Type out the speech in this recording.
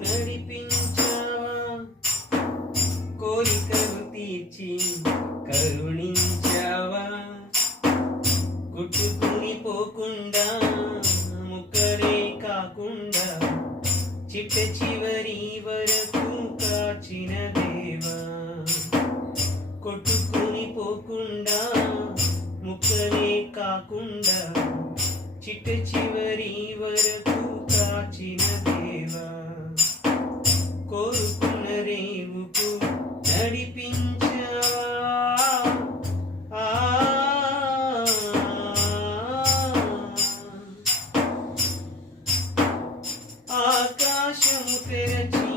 నడిపించావా, కోరికలు తీర్చి కరుణించావా, గుట్టుకుని పోకుండా ముక్కలే కాకుండా చిట్ట చివరి వరకు కాచిన దేవా, కొట్టుకుని పోకుండా ముక్కలే కాకుండా చిట్ట చివరి వరకు కాచిన దేవా, కోరుకున్న రేవుకు నడిపించావా, ఆకాశము తెరచి